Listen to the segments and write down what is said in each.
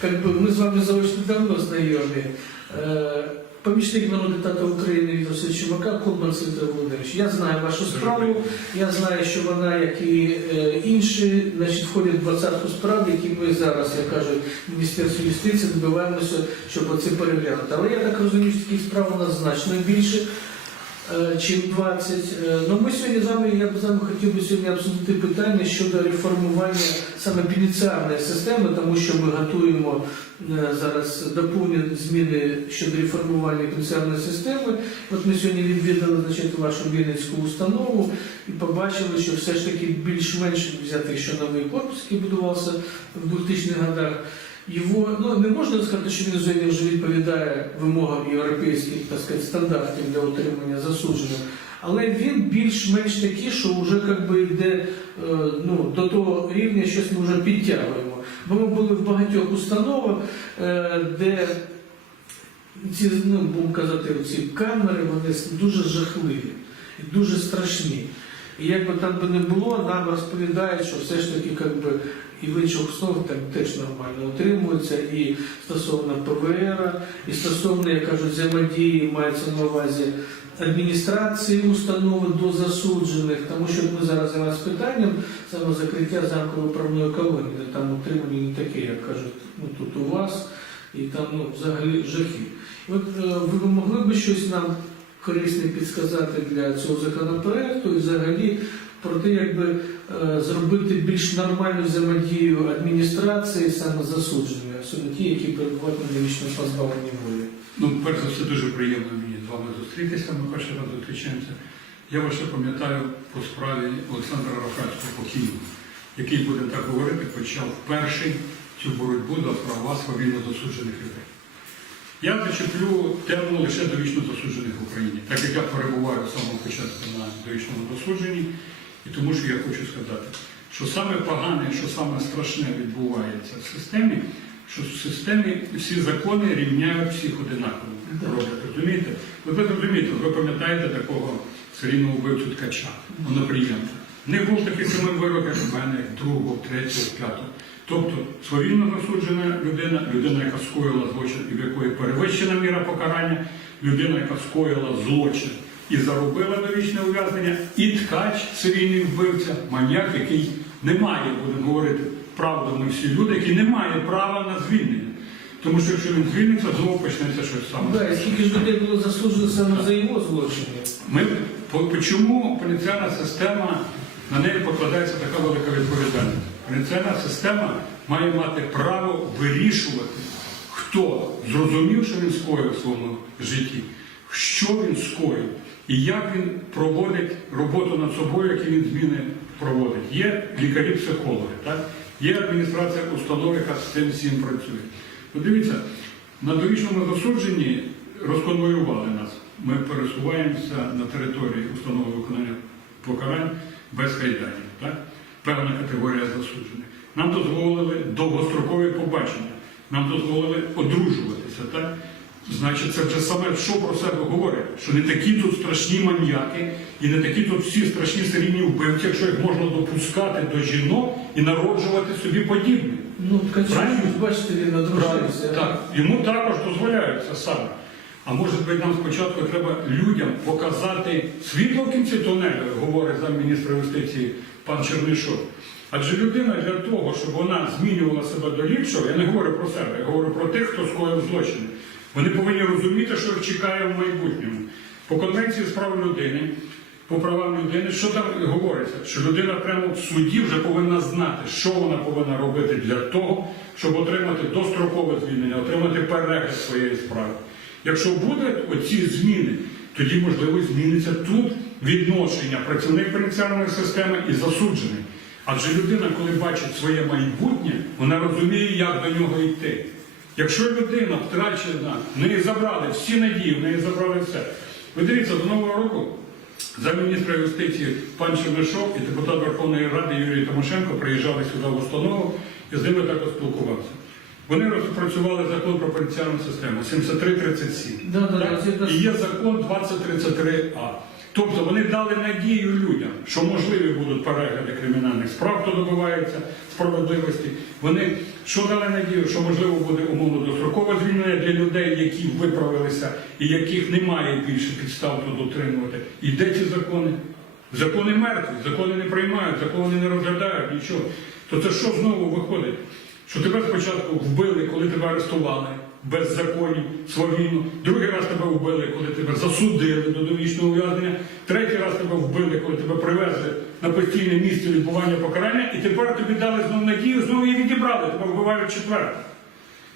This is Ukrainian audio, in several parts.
как бы мы с вами заочно давно знайомі. Е, Помічник народного депутата України Віктор Чумака, Курбан Святий Володимирович. Я знаю вашу справу, я знаю, що вона, як і е, інші, значить, входить в двадцятку справ, які ми зараз, як кажуть, в Міністерстві юстиції добиваємося, щоб це переглянути. Але я так розумію, що таких справ у нас значно більше. Е, Чим 20. Е, Ну ми сьогодні з вами, я б з вами хотів би сьогодні обсудити питання щодо реформування саме пенітенціарної системи, тому що ми готуємо е, зараз доповнені зміни щодо реформування пенітенціарної системи. От ми сьогодні відвідали значить, вашу Вінницьку установу і побачили, що все ж таки більш-менш взяти, що новий корпус, який будувався в 2000-х годах. Його ну не можна сказати, що він сьогодні вже відповідає вимогам європейських так сказати, стандартів для отримання засуджених, але він більш-менш такий, що вже як би йде е, ну, до того рівня, щось ми вже підтягуємо. Бо ми були в багатьох установах, е, де ці, ну, будемо казати, ці камери вони дуже жахливі і дуже страшні. І як би там би не було, нам розповідають, що все ж таки як би, і в інших основах там теж нормально отримується, і стосовно ПВР, і стосовно, як кажуть, взаємодії мається на увазі адміністрації установи до засуджених, тому що ми зараз займаємося питанням саме закриття замкової правної колонії, де там утримані не такі, як кажуть, ну тут у вас, і там ну, взагалі жахи. От е, ви б могли би щось нам корисне підсказати для цього законопроекту? І взагалі про те, якби е, зробити більш нормальну взаємодію адміністрації саме засудженими, особливо ті, які перебувають на довічному позбавленні волі. Ну, перш за все, дуже приємно мені з вами зустрітися. Ми перший раз зустрічаємося. Я вас ще пам'ятаю по справі Олександра Рафальського по Києву, який, будемо так говорити, почав перший цю боротьбу за права свавільно засуджених людей. Я зачеплю тему лише довічно засуджених в Україні, так як я перебуваю з самого початку на довічному засудженні, і тому що я хочу сказати, що саме погане, що саме страшне відбувається в системі, що в системі всі закони рівняють всіх одинаково. Роблять, Розумієте? Ви ви розумієте, ви пам'ятаєте такого серійного вбивцю ткача, Онопрієнка. Не був такий самий вирок, як в мене, як другого, третього, п'ятого. Тобто свавільно засуджена людина, людина, яка скоїла злочин і в якої перевищена міра покарання, людина, яка скоїла злочин і заробила довічне ув'язнення, і ткач, серійний вбивця, маньяк, який не має, будемо говорити правду, ми всі люди, який не має права на звільнення. Тому що якщо він звільниться, знову почнеться щось саме. Да, і скільки ж людей було засуджено саме за його злочини? Ми чому пенітенціарна система на неї покладається така велика відповідальність? Пенітенціарна система має мати право вирішувати, хто зрозумів, що він скоїв в своєму житті, що він скоїв і як він проводить роботу над собою, які він зміни проводить. Є лікарі-психологи, так? є адміністрація установ, яка з цим всім працює. Подивіться, на довічному засудженні розконвоювали нас. Ми пересуваємося на території установи виконання покарань без кайданів. Так? Певна категорія засуджених. Нам дозволили довгострокові побачення, нам дозволили одружуватися. Так? Значить, це вже саме що про себе говорить, що не такі тут страшні маньяки і не такі тут всі страшні серійні вбивці, якщо їх можна допускати до жінок і народжувати собі подібне. Ну, Правильно. бачите, він одружився. Так, йому також дозволяється саме. А може бути, нам спочатку треба людям показати світло в кінці тунелю, говорить замміністра юстиції пан Чернишов. Адже людина для того, щоб вона змінювала себе до ліпшого, я не говорю про себе, я говорю про тих, хто скоїв злочини. Вони повинні розуміти, що їх чекає в майбутньому. По конвенції з прав людини, по правам людини, що там говориться? Що людина прямо в суді вже повинна знати, що вона повинна робити для того, щоб отримати дострокове звільнення, отримати перегляд своєї справи. Якщо будуть оці зміни, тоді можливо зміниться тут відношення працівник пенітенціарної системи і засуджений. Адже людина, коли бачить своє майбутнє, вона розуміє, як до нього йти. Якщо людина втрачена, в неї забрали всі надії, в неї забрали все. Ви дивіться, до Нового року замміністра юстиції пан Чернишов і депутат Верховної Ради Юрій Тимошенко приїжджали сюди в установу і з ними також спілкувався. Вони розпрацювали закон про пенітенціарну систему 7337. Да, да, да, І є закон 2033А. Тобто вони дали надію людям, що можливі будуть перегляди кримінальних справ, хто добивається справедливості. Вони що дали надію, що можливо буде умовно дострокове звільнення для людей, які виправилися і яких немає більше підстав тут дотримувати. І де ці закони? Закони мертві, закони не приймають, закони не розглядають, нічого. То це що знову виходить? Що тебе спочатку вбили, коли тебе арестували без законів, свавільно, другий раз тебе вбили, коли тебе засудили до довічного ув'язнення, третій раз тебе вбили, коли тебе привезли на постійне місце відбування покарання, і тепер тобі дали знову надію, знову її відібрали, тебе вбивають четверте.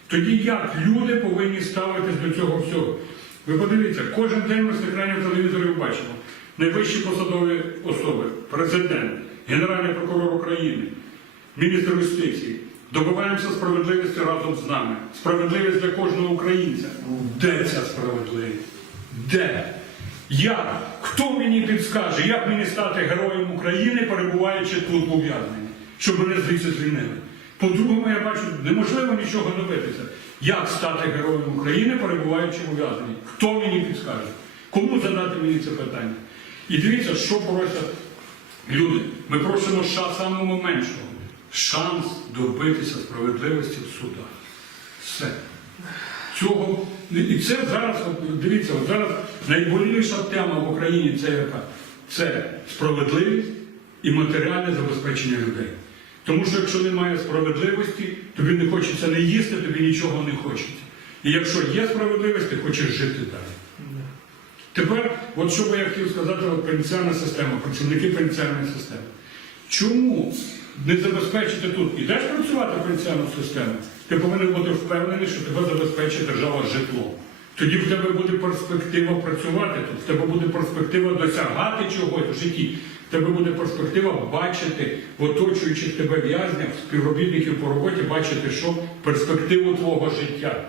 Тоді як люди повинні ставитись до цього всього? Ви подивіться, кожен день ми з екранів телевізорів бачимо найвищі посадові особи, президент, Генеральний прокурор України, міністр юстиції. Добиваємося справедливості разом з нами. Справедливість для кожного українця. Де ця справедливість? Де? Як? Хто мені підскаже, як мені стати героєм України, перебуваючи тут в ув'язненні, щоб мене звідси звільнили? По-другому, я бачу, неможливо нічого добитися. Як стати героєм України, перебуваючи в ув'язненні? Хто мені підскаже? Кому задати мені це питання? І дивіться, що просять люди. Ми просимо ша самого меншого. Шанс добитися справедливості в судах. Все. Цього і це зараз, дивіться, зараз найболіша тема в Україні це яка? Це справедливість і матеріальне забезпечення людей. Тому що якщо немає справедливості, тобі не хочеться не їсти, тобі нічого не хочеться. І якщо є справедливість, ти хочеш жити далі. Тепер, от що би я хотів сказати, от пенсіонна система, працівники пенсіонної системи. Чому не забезпечити тут? Ідеш працювати в пенсіонну систему, ти повинен бути впевнений, що тебе забезпечить держава житлом. Тоді в тебе буде перспектива працювати тут, в тебе буде перспектива досягати чогось в житті, в тебе буде перспектива бачити оточуючих тебе в'язнях, співробітників по роботі, бачити, що перспективу твого життя.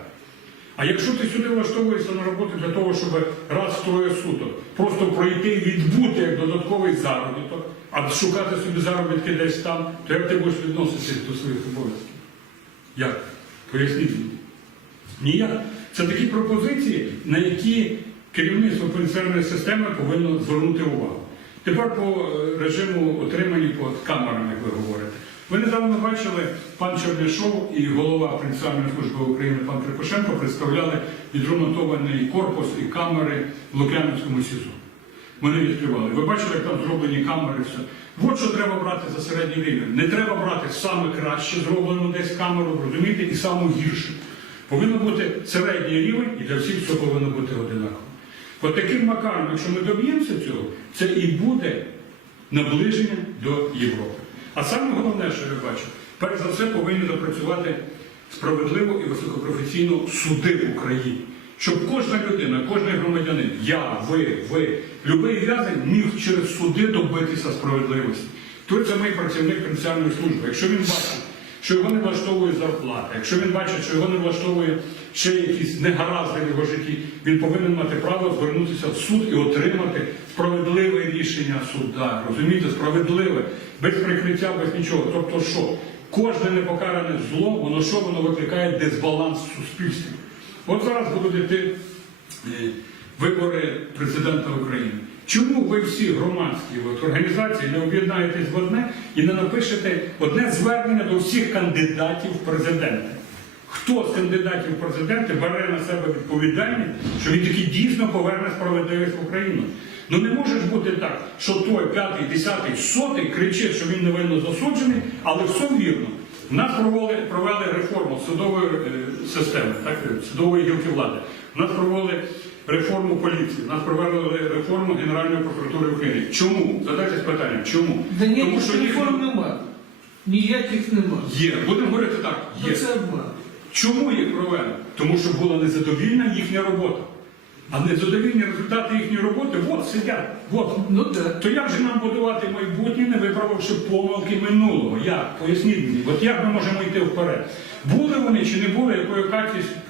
А якщо ти сюди влаштовуєшся на роботу для того, щоб раз в троє суток просто пройти і відбути як додатковий заробіток, а шукати собі заробітки десь там, то як ти будеш відноситися до своїх обов'язків? Як? Поясніть мені. Ніяк. Це такі пропозиції, на які керівництво пенсіонної системи повинно звернути увагу. Тепер по е, режиму отримання по камерам, як ви говорите. Ви недавно бачили, пан Чернишов і голова Пенсіонної служби України пан Крикошенко представляли відремонтований корпус і камери в Лук'янівському СІЗО. Вони відкривали. Ви бачили, як там зроблені камери, все. От що треба брати за середній рівень. Не треба брати саме краще зроблену десь камеру, розумієте, і саму гіршу. Повинен бути середній рівень і для всіх все повинно бути одинаково. От таким макаром, якщо ми доб'ємося цього, це і буде наближення до Європи. А саме головне, що я бачу, перш за все повинні запрацювати справедливо і високопрофесійно суди в Україні. Щоб кожна людина, кожен громадянин, я, ви, ви, любий в'язень міг через суди добитися справедливості. Той самий працівник пенсіонної служби, якщо він бачить, що його не влаштовує зарплата, якщо він бачить, що його не влаштовує ще якісь негаразди в його житті, він повинен мати право звернутися в суд і отримати справедливе рішення суда. Розумієте, справедливе, без прикриття, без нічого. Тобто, що кожне непокаране зло, воно що воно викликає дисбаланс в суспільстві. От зараз будуть йти е, вибори президента України. Чому ви всі громадські от, організації не об'єднаєтесь в одне і не напишете одне звернення до всіх кандидатів в президенти? Хто з кандидатів в президенти бере на себе відповідальність, що він таки дійсно поверне справедливість в Україну? Ну не може ж бути так, що той п'ятий, десятий, сотий кричить, що він невинно засуджений, але все вірно. У нас провели, провели реформу судової е, системи, так, судової гілки влади. У нас провели реформу поліції, у нас провели реформу Генеральної прокуратури України. Чому? Задайтесь питанням, чому? Да Тому ніяких що реформ нема. Ніяких нема. є. Будемо говорити так, Ну є. це. Чому їх провели? Тому що була незадовільна їхня робота. А незадовільні результати їхньої роботи от сидять. От. Ну. То як же нам будувати майбутнє, не виправивши помилки минулого? Як? Поясніть мені, от як ми можемо йти вперед? Були вони чи не були, якої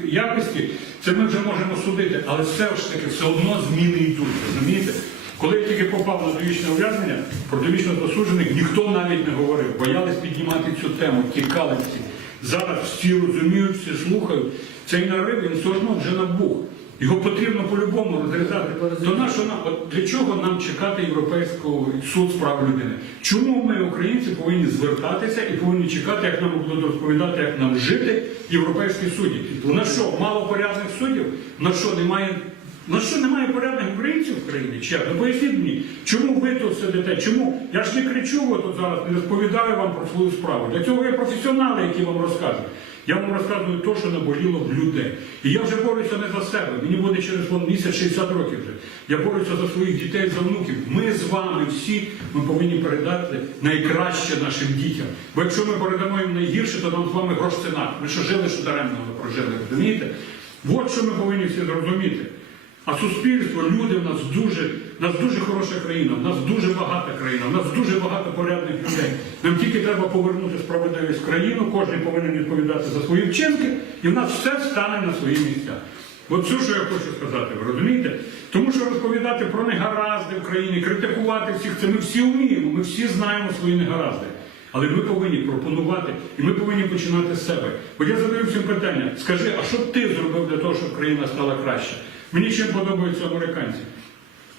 якості, це ми вже можемо судити, але все ж таки все одно зміни йдуть. Розумієте? Коли я тільки попав на довічне ув'язнення, про довічно засуджених ніхто навіть не говорив, боялись піднімати цю тему, тікали всі. Зараз всі розуміють, всі слухають. Цей нарив він все одно вже набух. Його потрібно по-любому розрізати. То на що нам, от для чого нам чекати Європейського суд з прав людини? Чому ми, українці, повинні звертатися і повинні чекати, як нам будуть розповідати, як нам жити європейські судді? На що мало порядних суддів? На що немає? На що немає порядних українців в країні? Чесно, Ну, поясніть мені, чому ви тут сидите? Чому? Я ж не кричу от тут зараз, не розповідаю вам про свою справу. Для цього є професіонали, які вам розказують. Я вам розказую те, що наболіло в людей. І я вже борюся не за себе. Мені буде через місяць 60 років вже. Я борюся за своїх дітей, за внуків. Ми з вами всі ми повинні передати найкраще нашим дітям. Бо якщо ми передамо їм найгірше, то нам з вами грош ціна. Ми що жили, що даремно прожили, розумієте? От що ми повинні всі зрозуміти. А суспільство, люди в нас дуже, в нас дуже хороша країна, в нас дуже багата країна, в нас дуже багато порядних людей. Нам тільки треба повернути справедливість в країну, кожен повинен відповідати за свої вчинки, і в нас все стане на свої місця. От все, що я хочу сказати, ви розумієте? Тому що розповідати про негаразди в країні, критикувати всіх це ми всі вміємо, ми всі знаємо свої негаразди. Але ми повинні пропонувати, і ми повинні починати з себе. Бо я задаю всім питання: скажи, а що ти зробив для того, щоб країна стала краще? Мені чим подобаються американці.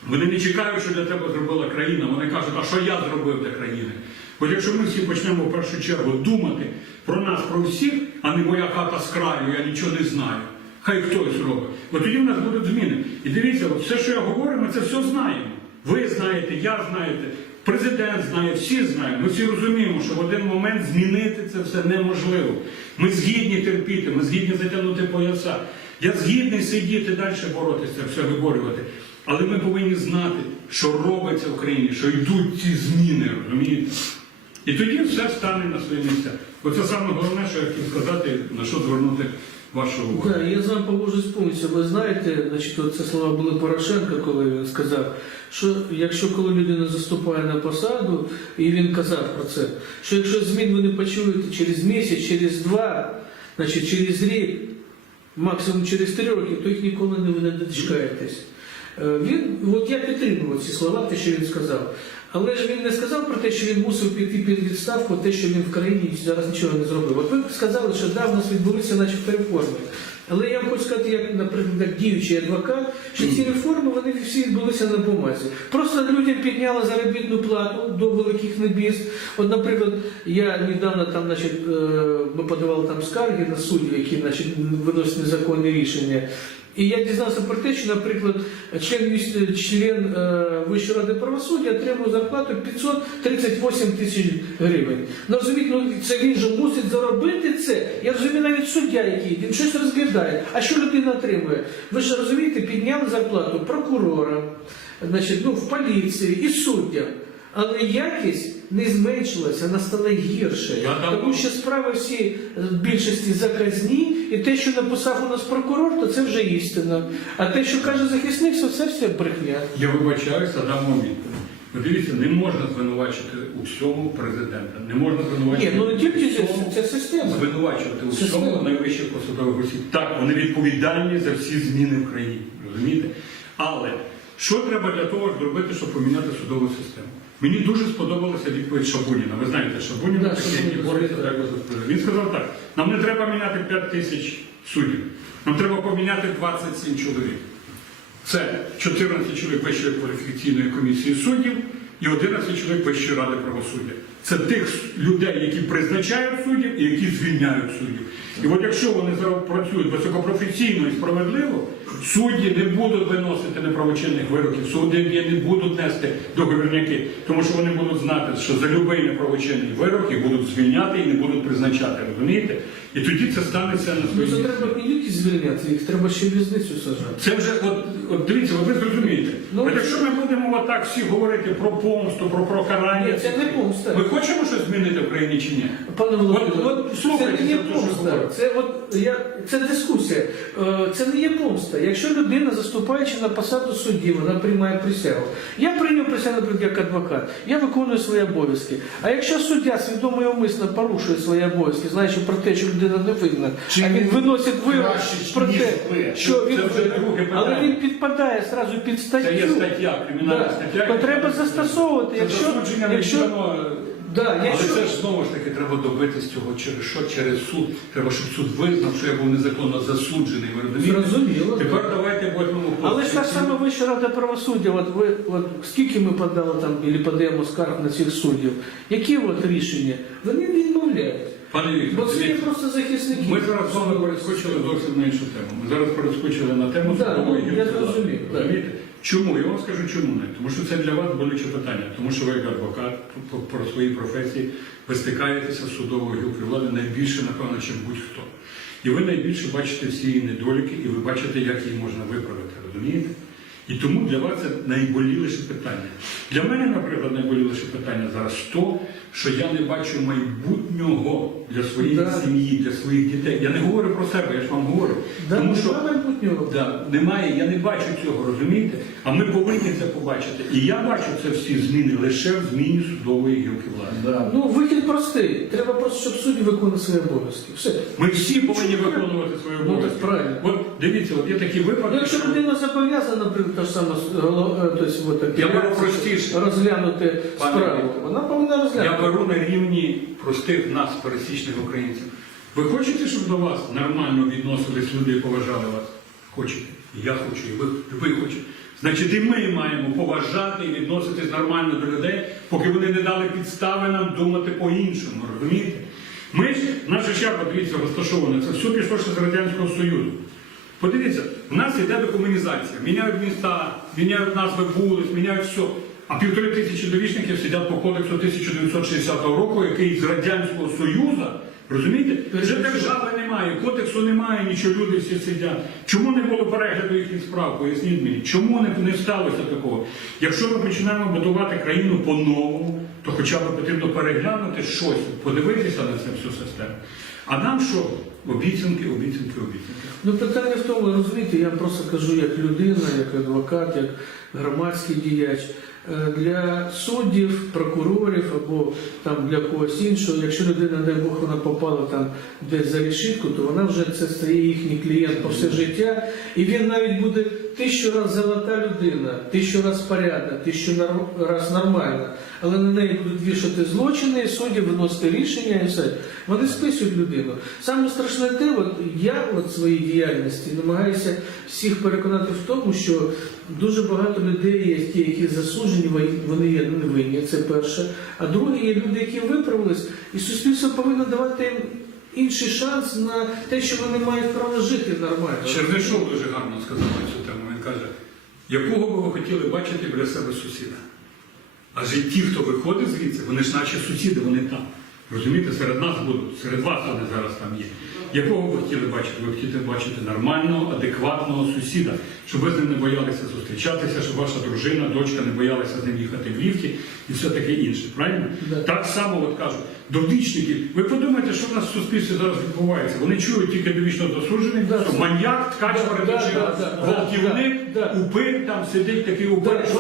Вони не чекають, що для тебе зробила країна. Вони кажуть, а що я зробив для країни? Бо якщо ми всі почнемо в першу чергу думати про нас, про всіх, а не моя хата з краю, я нічого не знаю. Хай хтось робить. От тоді в нас будуть зміни. І дивіться, от все, що я говорю, ми це все знаємо. Ви знаєте, я знаєте, президент знає, всі знають. Ми всі розуміємо, що в один момент змінити це все неможливо. Ми згідні терпіти, ми згідні затягнути пояса. Я згідний сидіти далі боротися, все виборювати. Але ми повинні знати, що робиться в країні, що йдуть ці зміни, розумієте? І тоді все стане на свої місця. Оце саме головне, що я хотів сказати, на що звернути вашу увагу. Да, я з вами погоджуюсь повністю. Ви знаєте, значить, це слова були Порошенка, коли він сказав, що якщо коли людина заступає на посаду, і він казав про це, що якщо змін ви не почуєте через місяць, через два, значить через рік, максимум через три роки, то їх ніколи не ви не дочекаєтесь. Е, Він, от я підтримував ці слова, те, що він сказав. Але ж він не сказав про те, що він мусив піти під відставку, те, що він в країні зараз нічого не зробив. От ви сказали, що да, в нас відбулися начебто реформи. Але я вам хочу сказати, як, наприклад, як діючий адвокат, що ці реформи вони всі відбулися на бумазі. Просто людям підняли заробітну плату до великих небіс. От, наприклад, я недавно там, значить, е, ми подавали там скарги на суддів, які значить, виносять незаконні рішення. І я дізнався про те, що, наприклад, член, член е, Вищої ради правосуддя отримав зарплату 538 тисяч гривень. Ну розумієте, ну це він же мусить заробити це. Я розумію навіть суддя, який він щось розглядає. А що людина отримує? Ви ж розумієте, підняли зарплату прокурора, значить, ну, в поліції і суддям. Але якість не зменшилася, вона стала гірше. Тому що справи всі в більшості заказні, і те, що написав у нас прокурор, то це вже істина. А те, що каже захисник, то це все брехня. Я вибачаюся, дам момент. Подивіться, не можна звинувачити у всьому президента. Не можна Ні, звинувачити ну не тільки всьому, це система. звинувачувати у всьому найвищих посадових осіб. Так, вони відповідальні за всі зміни в країні. Розумієте? Але що треба для того зробити, щоб поміняти судову систему? Мені дуже сподобалася відповідь Шабуніна. Ви знаєте, Шабунін Да, такий, бореться так. Він сказав так: нам не треба міняти 5 тисяч суддів, нам треба поміняти 27 чоловік. Це 14 чоловік Вищої кваліфікаційної комісії суддів і 11 чоловік Вищої ради правосуддя. Це тих людей, які призначають суддів і які звільняють суддів. І от якщо вони запрацюють працюють високопрофесійно і справедливо, судді не будуть виносити неправочинних вироків, судді не будуть нести договірники, тому що вони будуть знати, що за будь-який неправочинний вирок їх будуть звільняти і не будуть призначати. Розумієте? І тоді це станеться на Ну своїй тільки звільняти, їх треба ще в в'язницю сажати. це вже, от, от дивіться, ви зрозумієте. Ну, от якщо ми будемо отак всі говорити про помсту, про прокарання, Ні, це не помста. Ми хочемо щось змінити в країні чи ні? Пане Володимире, От- от слухайте це не є те, що помста. говорю. Це от я це дискусія. Е, Це не є помста. Якщо людина, заступаючи на посаду судді, вона приймає присягу. Я прийняв присягу, наприклад, як адвокат. Я виконую свої обов'язки. А якщо суддя свідомо і умисно порушує свої обов'язки, знаючи про те, що людина не винна, а він виносить вирок краще, про те, ви? що Це він вже друге але питання. він підпадає зразу під статтю. Це є стаття, кримінальна Да. стаття. То треба застосовувати. Це Якщо, засудження якщо, да, Але якщо, це ж знову ж таки треба добитись цього через що? Через суд. Треба, щоб суд визнав, що я був незаконно засуджений. Ви розумієте? Зрозуміло. Тепер давайте Але ж так само Вища рада правосуддя, от ви от скільки ми подали там і подаємо скарг на цих суддів, які от рішення? Вони відмовляють. Пане Бо це є дивіться, просто захисники. ми зараз з вами перескочили зовсім на іншу тему. Ми зараз перескочили на тему Да, судової ну, я гілки влади. зрозумів, так. Розумієте? Чому? Я вам скажу, чому не. Тому що це для вас болюче питання. Тому що ви як адвокат по, по, по професії ви стикаєтеся з судовою гілкою влади найбільше, напевно, чим будь-хто. І ви найбільше бачите всі її недоліки, і ви бачите, як її можна виправити. Розумієте? І тому для вас це найболіліше питання. Для мене, наприклад, найболіліше питання зараз то, що я не бачу майбутнього для своєї Да. сім'ї, для своїх дітей. Я не говорю про себе, я ж вам говорю. Да, тому що майбутнього. Да, немає, я не бачу цього, розумієте? А ми повинні це побачити. І я бачу це всі зміни лише в зміні судової гілки влади. Ну, вихід простий. Треба просто, щоб судді виконували свої обов'язки. Все. Ми всі повинні виконувати свої Ну, так правильно. От дивіться, от є такі Ну, випадки. якщо що- людина зобов'язана, наприклад, та ж сама е, Я беру простіше. розглянути Пане справу, Віктор, вона повинна Я беру на рівні простих нас, пересічних українців. Ви хочете, щоб до вас нормально відносились люди і поважали вас? Хочете? Я хочу, і ви, ви хочете. Значить, і ми маємо поважати і відноситись нормально до людей, поки вони не дали підстави нам думати по-іншому. Розумієте? Ми ж, наша черга, дивіться, розташована, це все пішло ще з Радянського Союзу. Подивіться, в нас йде декомунізація. Міняють міста, міняють назви вулиць, міняють все. А півтори тисячі довічників сидять по кодексу 1960 року, який з Радянського Союзу, розумієте, вже держави немає, кодексу немає, нічого люди всі сидять. Чому не було перегляду їхніх справ? Поясніть мені, чому не, не сталося такого? Якщо ми починаємо будувати країну по-новому, то хоча б потрібно переглянути щось, подивитися на цю всю систему. А нам що? Обіцянки, обіцянки, обіцянки. Ну питання в тому, розумієте, я просто кажу як людина, як адвокат, як громадський діяч. Е, Для суддів, прокурорів або там для когось іншого, якщо людина, дай Бог, вона попала там десь за решітку, то вона вже це стає їхній клієнт по все життя, і він навіть буде тисячу раз золота людина, тисячу раз порядна, тисячу раз нормальна, але на неї будуть вішати злочини, і судді виносити рішення і все. Вони списують людину. Саме страшне те, от я от своїй діяльності намагаюся всіх переконати в тому, що дуже багато людей є ті, які засуджені, вони- є невинні, це перше. А друге є люди, які виправились, і суспільство повинно давати їм інший шанс на те, що вони мають право жити нормально. Чернишов дуже гарно сказав цю тему. Каже, якого би ви хотіли бачити біля себе сусіда? Адже ті, хто виходить звідси, вони ж наші сусіди, вони там. Розумієте, серед нас будуть, серед вас вони зараз там є. Якого ви хотіли бачити? Ви хотіли бачити нормального, адекватного сусіда, щоб ви з ним не боялися зустрічатися, щоб ваша дружина, дочка не боялися з ним їхати в ліфті і все таке інше. Правильно? Да. Так само от кажуть, довічники. Ви подумайте, що в нас в суспільстві зараз відбувається. Вони чують тільки довічно засуджених, Да. що маньяк, ткач Да, да, да, да, гвалтівник, да, да. упир, там сидить такий упир. Так, що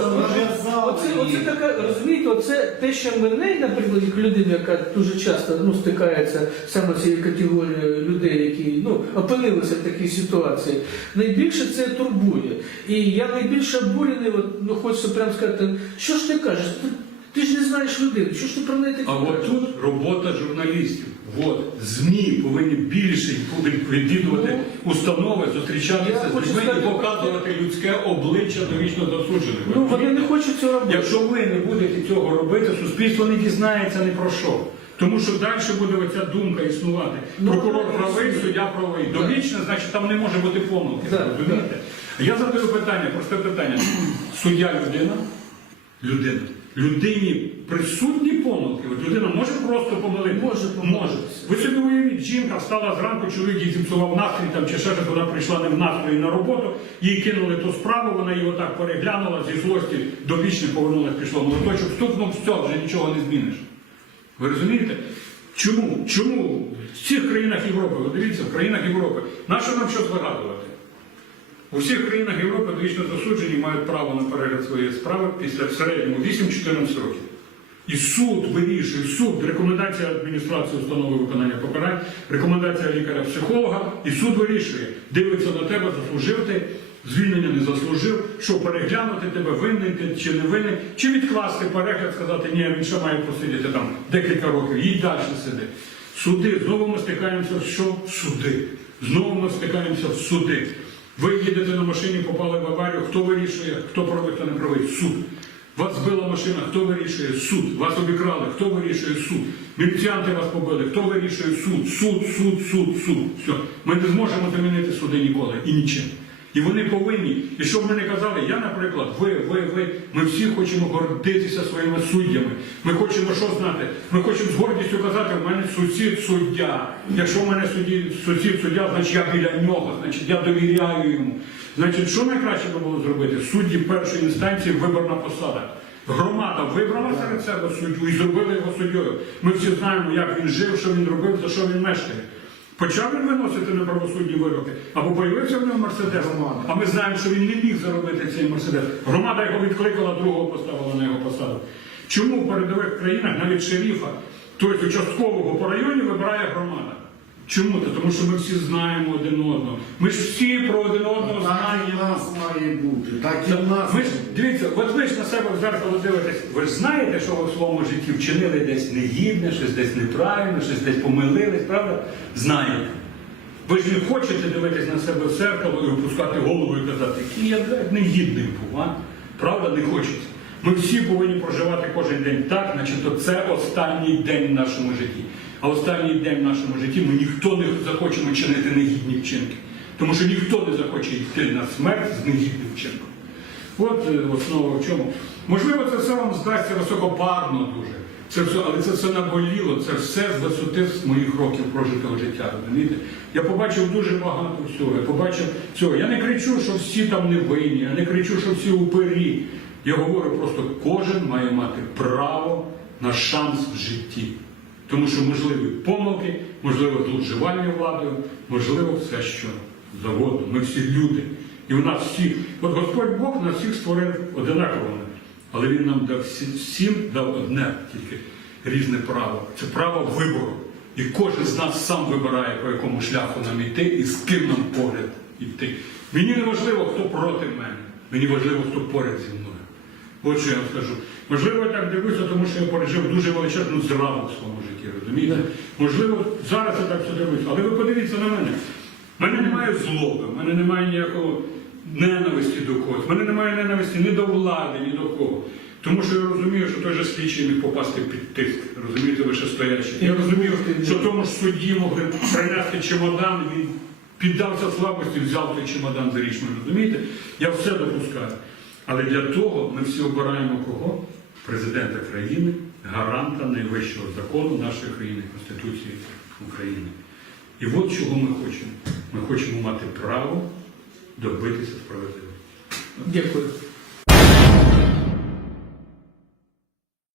Оце, оце така, розумієте, оце те, що мене, наприклад, як людина, яка дуже часто ну, стикається саме цією категорією людей, які ну, опинилися в такій ситуації, найбільше це турбує. І я найбільше обурений, от, ну хочеться прямо сказати, що ж ти кажеш? Ти, ж не знаєш людину, що ж ти про неї таке А от тут робота журналістів. От ЗМІ повинні більше відвідувати установи, зустрічатися з людьми і показувати людське обличчя довічно засуджених. Ну, вони не хочуть цього робити. Якщо ви не будете цього робити, суспільство не дізнається ні про що. Тому що далі буде оця думка існувати. Ну, Прокурор так, правий, суддя правий. Довічно, значить там не може бути помилки. Так, розумієте? Я задаю питання, просте питання. Суддя людина, людина. Людині присутні помилки. От людина може просто помилитися? Може помилитися. Ви собі уявіть, жінка встала зранку, чоловік їй зіпсував настрій там, чи ще щось, вона прийшла не в настрої на роботу, їй кинули ту справу, вона її отак переглянула, зі злості до бічних повернулась, пішло молоточок, стукнув, все, вже нічого не зміниш. Ви розумієте? Чому? Чому в всіх країнах Європи, ви дивіться, в країнах Європи, на що нам щось вигадувати? У всіх країнах Європи довічно засуджені мають право на перегляд своєї справи після в середньому 8-14 років. І суд вирішує, суд, рекомендація адміністрації установи виконання покарань, рекомендація лікаря-психолога, і суд вирішує, дивиться на тебе, заслужив ти, звільнення не заслужив, що переглянути тебе, винний ти чи не винний, чи відкласти перегляд, сказати, ні, він ще має посидіти там декілька років, їй далі сиди. Суди, знову ми стикаємося що? Суди. Знову ми стикаємося в суди. Ви їдете на машині, попали в аварію, хто вирішує, хто правий, хто не правий? Суд. Вас збила машина, хто вирішує? Суд. Вас обікрали, хто вирішує? Суд. Міліціанти вас побили, хто вирішує? Суд, суд, суд, суд, суд. Все. Ми не зможемо замінити суди ніколи і нічим. І вони повинні. І що б ми не казали, я, наприклад, ви, ви, ви, ми всі хочемо гордитися своїми суддями. Ми хочемо що знати? Ми хочемо з гордістю казати, в мене сусід суддя. Якщо в мене суді- сусід суддя, значить я біля нього, значить я довіряю йому. Значить, що найкраще би було зробити? Судді першої інстанції виборна посада. Громада вибрала серед себе суддю і зробила його суддєю. Ми всі знаємо, як він жив, що він робив, за що він мешкає. Почав він виносити неправосудні вироки, або появився в нього мерседес, а ми знаємо, що він не міг заробити цей мерседес. Громада його відкликала, другого поставила на його посаду. Чому в передових країнах навіть шерифа, тобто участкового по районі вибирає громада? Чому? Та Тому що ми всі знаємо один одного. Ми ж всі про один одного Так і в нас має бути, так і в нас. Ви ж дивіться, от ви ж на себе в зеркало дивитесь. Ви ж знаєте, що ви в своєму житті вчинили десь негідне, щось десь неправильно, щось десь помилились, правда? Знаєте. Ви ж не хочете дивитись на себе в зеркало і опускати голову і казати, який я негідний був, а? Правда, не хочеться. Ми всі повинні проживати кожен день так, значить, то це останній день в нашому житті. А останній день в нашому житті ми ніхто не захочемо чинити негідні вчинки. Тому що ніхто не захоче йти на смерть з негідним вчинком. От е, основа в чому. Можливо, це все вам здасться високопарно дуже. Це все, але це все наболіло, це все з висоти з моїх років прожитого життя. Розумієте? Я побачив дуже багато всього. Я побачив цього. Я не кричу, що всі там не винні, я не кричу, що всі упирі. Я говорю просто, кожен має мати право на шанс в житті. Тому що можливі помилки, можливо, зловживання владою, можливо, все що завгодно. Ми всі люди. І в нас всі, от Господь Бог нас всіх створив одинаковими, але Він нам дав всі- всім дав одне тільки різне право. Це право вибору. І кожен з нас сам вибирає, по якому шляху нам йти і з ким нам поряд йти. Мені не важливо, хто проти мене. Мені важливо, хто поряд зі мною. От що я вам скажу. Можливо, я так дивлюся, тому що я пережив дуже величезну зраду в своєму житті, розумієте? Можливо, зараз я так все дивлюся. Але ви подивіться на мене. В мене немає злоби, в мене немає ніякого ненависті до когось, в мене немає ненависті ні до влади, ні до кого. Тому що я розумію, що той же слідчий міг попасти під тиск, розумієте, вище стоячий. Я розумію, що тому ж судді могли принести чемодан, він піддався слабості, взяв той чемодан за річми, розумієте? Я все допускаю. Але для того ми всі обираємо кого? Президента країни, гаранта найвищого закону нашої країни, Конституції України. І от чого ми хочемо. Ми хочемо мати право добитися справедливості. Дякую.